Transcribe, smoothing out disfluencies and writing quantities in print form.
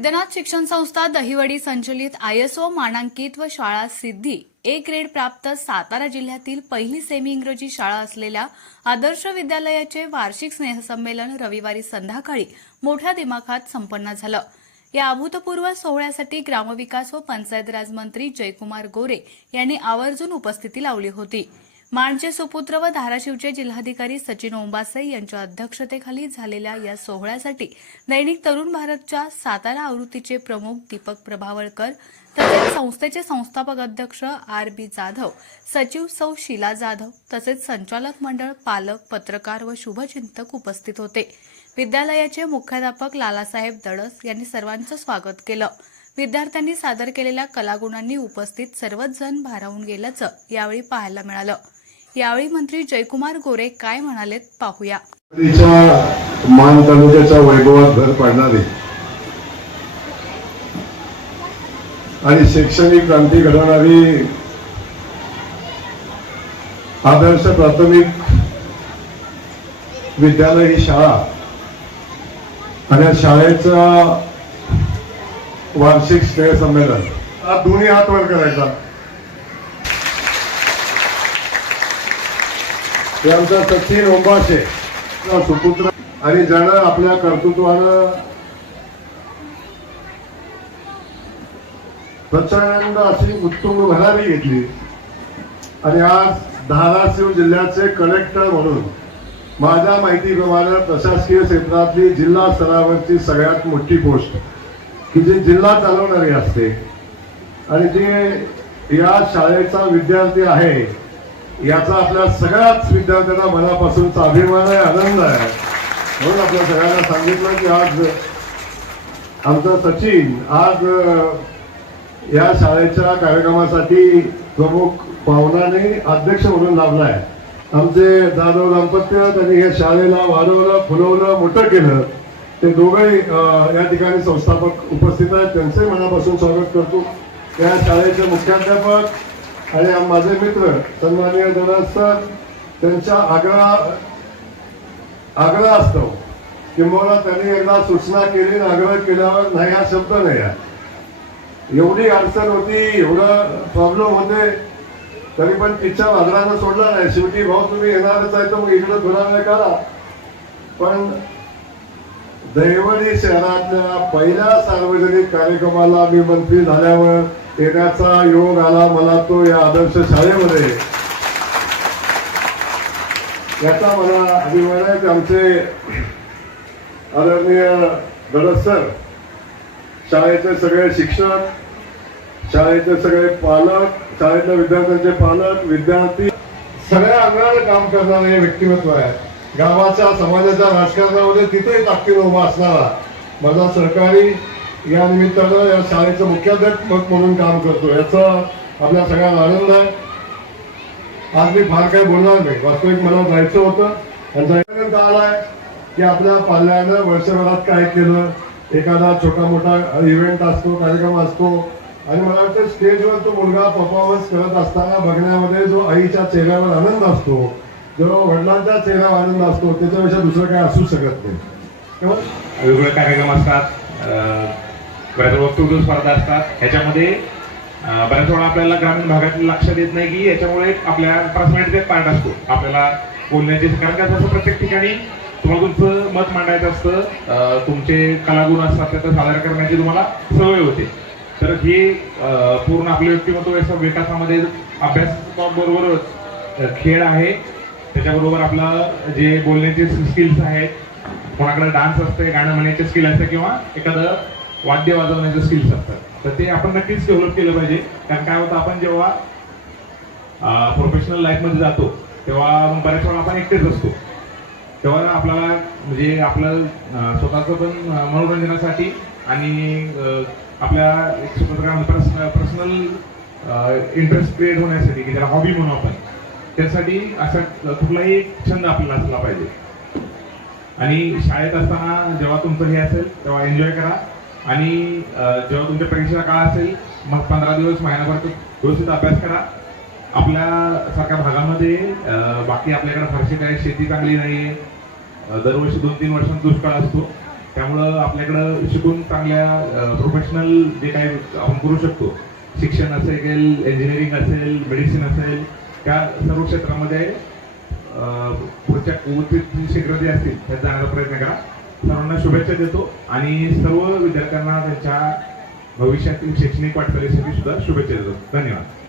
सिद्धनाथ शिक्षण संस्था दहिवडी संचलित ISO मानांकित व शाळा सिद्धी A ग्रेड प्राप्त सातारा जिल्ह्यातील पहिली सेमी इंग्रजी शाळा असलेल्या आदर्श विद्यालयाचे वार्षिक स्नेहसंमेलन रविवारी संध्याकाळी मोठ्या दिमाखात संपन्न झालं। या अभूतपूर्व सोहळ्यासाठी ग्रामविकास व पंचायत राज मंत्री जयकुमार गोरे यांनी आवर्जून उपस्थिती लावली होती। माणचे सुपुत्र व धाराशिवचे जिल्हाधिकारी सचिन ओंबासे यांच्या अध्यक्षतेखाली झालेल्या या सोहळ्यासाठी दैनिक तरुण भारतच्या सातारा आवृत्तीचे प्रमुख दीपक प्रभावळकर तसेच संस्थेचे संस्थापक अध्यक्ष RB जाधव, सचिव सौ शीला जाधव तसेच संचालक मंडळ, पालक, पत्रकार व शुभचिंतक उपस्थित होते। विद्यालयाचे मुख्याध्यापक लालासाहेब दडस यांनी सर्वांचं स्वागत केलं। विद्यार्थ्यांनी सादर केलेल्या कलागुणांनी उपस्थित सर्वच जण भारावून गेल्याचं यावेळी पाहायला मिळालं। यावेळी मंत्री जयकुमार गोरे काय म्हणालेत पाहूया। मान तालुक्याच्या वैभवात भर पाडणारे आणि शैक्षणिक क्रांती घडवणारी आदर्श प्राथमिक विद्यालय ही शाळा आणि या शाळेचा वार्षिक स्नेह संमेलन दोन्ही हात वर करायचा। हे आमचा सचिन ओंबासे सुपुत्र आणि ज्यानं आपल्या कर्तृत्वानं प्रचंड अशी उत्तुंग भरारी घेतली आणि आज धाराशिव जिल्ह्याचे कलेक्टर म्हणून माझ्या माहितीप्रमाणे प्रशासकीय क्षेत्रातली जिल्हा स्तरावरची सगळ्यात मोठी पोस्ट की जी जिल्हा चालवणारी असते आणि जे या शाळेचा विद्यार्थी आहे याचा आपल्या सगळ्याच विद्यार्थ्यांना मनापासूनचा अभिमान आहे, आनंद आहे। म्हणून आपल्या सगळ्यांना सांगितलं की आज आमचा सचिन आज या शाळेच्या कार्यक्रमासाठी प्रमुख पाहुणाने अध्यक्ष म्हणून लाभलाय। आमचे जाधव दाम्पत्य त्यांनी या शाळेला वाढवलं, फुलवलं, मोठं केलं। ते दोघंही या ठिकाणी संस्थापक उपस्थित आहेत, त्यांचे मनापासून स्वागत करतो। या शाळेचे मुख्याध्यापक आणि माझे मित्र सन्माननीय दडस सर त्यांच्या आग्रह असतो किंवा त्यांनी एकदा सूचना केली, आग्रह केल्यावर नाही हा शब्द नाही आहे। एवढी अडचण होती, एवढं प्रॉब्लेम होते, तरी पण तिच्या आग्रहानं सोडला नाही। शेवटी भाऊ तुम्ही येणारच आहे तर मग इकडे थोडा वेळ करा। पण दहिवडी शहरातल्या पहिल्या सार्वजनिक कार्यक्रमाला मी मंत्री झाल्यावर येण्याचा योग आला मला, तो या आदर्श शाळेमध्ये। याचा मला अभिमान आहे की आमचे आदरणीय दडस सर, शाळेचे सगळे शिक्षक, शाळेचे सगळे पालक, शाळेतल्या विद्यार्थ्यांचे पालक, विद्यार्थी सगळ्या अंगाने काम करणारे व्यक्तिमत्व आहे। गावाच्या समाजाच्या राजकारणामध्ये तिथेही ताकदीने उभा असणारा माझा सहकारी या निमित्तानं या शाळेचं मुख्याध्यापक म्हणून काम करतो, याचा आपल्या सगळ्यांना आनंद आहे। आज मी फार काही बोलणार नाही, वास्तविक मला जायचं होतं आणि जायपर्यंत आलाय की आपल्या पाल्यानं वर्षभरात काय केलं, एखादा छोटा मोठा इव्हेंट असतो, कार्यक्रम असतो आणि मला वाटतं स्टेजवर तो मुलगा परफॉर्मन्स करत असताना बघण्यामध्ये जो आईच्या चेहऱ्यावर आनंद असतो, जो वडिलांच्या चेहऱ्यावर आनंद असतो, त्याच्यापेक्षा दुसरं काय असू शकत नाही। वेगवेगळे कार्यक्रम असतात, बऱ्याच वक्तृत्व स्पर्धा असतात, ह्याच्यामध्ये बऱ्याच वेळा आपल्याला ग्रामीण भागात लक्ष देत नाही की याच्यामुळे आपल्या पर्सनॅलिटीचा पार्ट असतो आपल्याला बोलण्याचे। कारण का तसं प्रत्येक ठिकाणी तुम्हाला तुमचं मत मांडायचं असतं, तुमचे कलागुण असतात, त्याचं सादर करण्याची तुम्हाला सवय होते। तर हे पूर्ण आपले व्यक्तिमत्व विकासामध्ये अभ्यासाबरोबरच खेळ आहे, त्याच्याबरोबर आपलं जे बोलण्याचे स्किल्स आहेत, कोणाकडे डान्स असते, गाणं म्हणण्याचे स्किल असतं किंवा एखादं वाद्य वाजवण्याचे स्किल्स असतात, तर ते आपण नक्कीच डेव्हलप केलं पाहिजे। कारण काय होतं, आपण जेव्हा प्रोफेशनल लाईफमध्ये जातो तेव्हा बऱ्याच वेळा आपण एकटेच असतो, तेव्हा आपल्याला म्हणजे आपलं स्वतःचं पण मनोरंजनासाठी आणि आपल्या स्वतंत्र पर्सनल इंटरेस्ट क्रिएट होण्यासाठी की ज्याला हॉबी म्हणून आपण, त्यासाठी असा कुठलाही छंद आपल्याला असला पाहिजे। आणि शाळेत असताना जेव्हा तुमचं हे असेल तेव्हा एन्जॉय करा आणि जेव्हा तुमच्या परीक्षेचा काळ असेल मग 15 दिवस महिनाभर व्यवस्थित अभ्यास करा। आपल्या सारख्या भागामध्ये बाकी आपल्याकडे फारशी काही शेती चांगली नाहीये, दरवर्षी 2-3 वर्षांत दुष्काळ असतो, त्यामुळं आपल्याकडं शिकून चांगल्या प्रोफेशनल जे काही आपण करू शकतो, शिक्षण असेल, इंजिनिअरिंग असेल, मेडिसिन असेल, त्या सर्व क्षेत्रामध्ये पुढच्या उच्च शिखर जे असतील त्यात जाण्याचा प्रयत्न करा. सर्वांना शुभेच्छा देतो आणि सर्व विद्यार्थ्यांना त्यांच्या भविष्यातील शैक्षणिक वाटचालीसाठी सुद्धा शुभेच्छा देतो. धन्यवाद.